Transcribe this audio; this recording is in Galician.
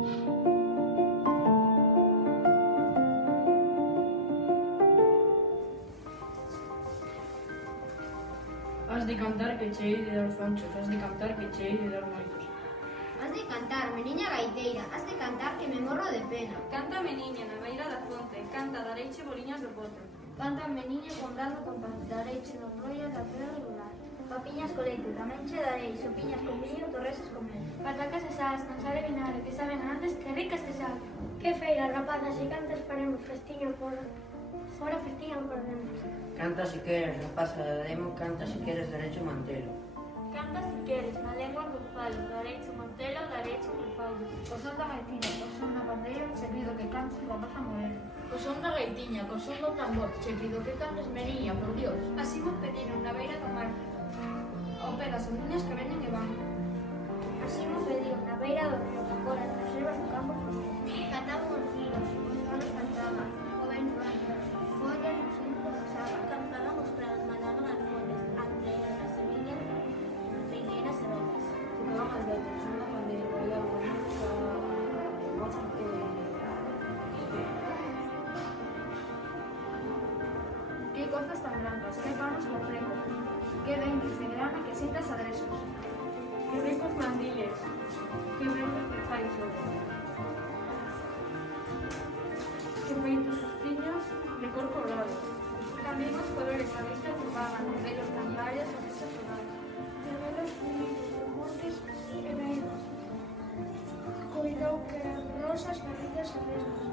Has de cantar que che hei de dar fanchos, has de cantar que che hei de dar moitos. Has de cantar, meniña gaiteira, has de cantar que me morro de pena. Canta meniña na beira da fonte, canta dareiche boliñas do potro. Canta meniña con brado con pan, dareiche non rolla da pedra regular. Papiñas co leite, tamén che darei, sopiñas con viño, torresas con mel. Patacas asadas con sal e vinagre, que saben antes que ricas que saben. Que feira, rapazas, e cantas faremos festiño por fora, festiño por dentro. Canta si queres, rapaza da demo, canta si queres derecho mantelo. Canta si queres, na lengua con falo, dareiche montelo, dareiche un fallo. O son da gaitiña, o son da pandeira, che pido que cantes rapaza morena. Co son da gaitiña, co son do tambor, che pido que cantes meniña, por Dios. Así mo pediron na beira do mar, ao pé das ondiñas que veñen e van. Así mo pediu na beira do río, agora nas reservas do campo fosco. Cantaban os rios, os palos cantaban, o vento baño, follas no centro da sala. Cantaban os prados, manaban as flores, entre elas as semillas, trigueiras e velas. Tocaban as letras, son da pandeira, bailaban a música, Que cozas tan blancas, que panos con fresco, que dentes de grana que sintas adresos. que ricos mandiles, que verdes perfaisos, que feitos os tiños de cor colorado. Tamén os colores a vista curvaban, velos tan varios, os risas sonados. Terrenos bonitos, montes e negros. Coidou que eran rosas, barrigas e frescas.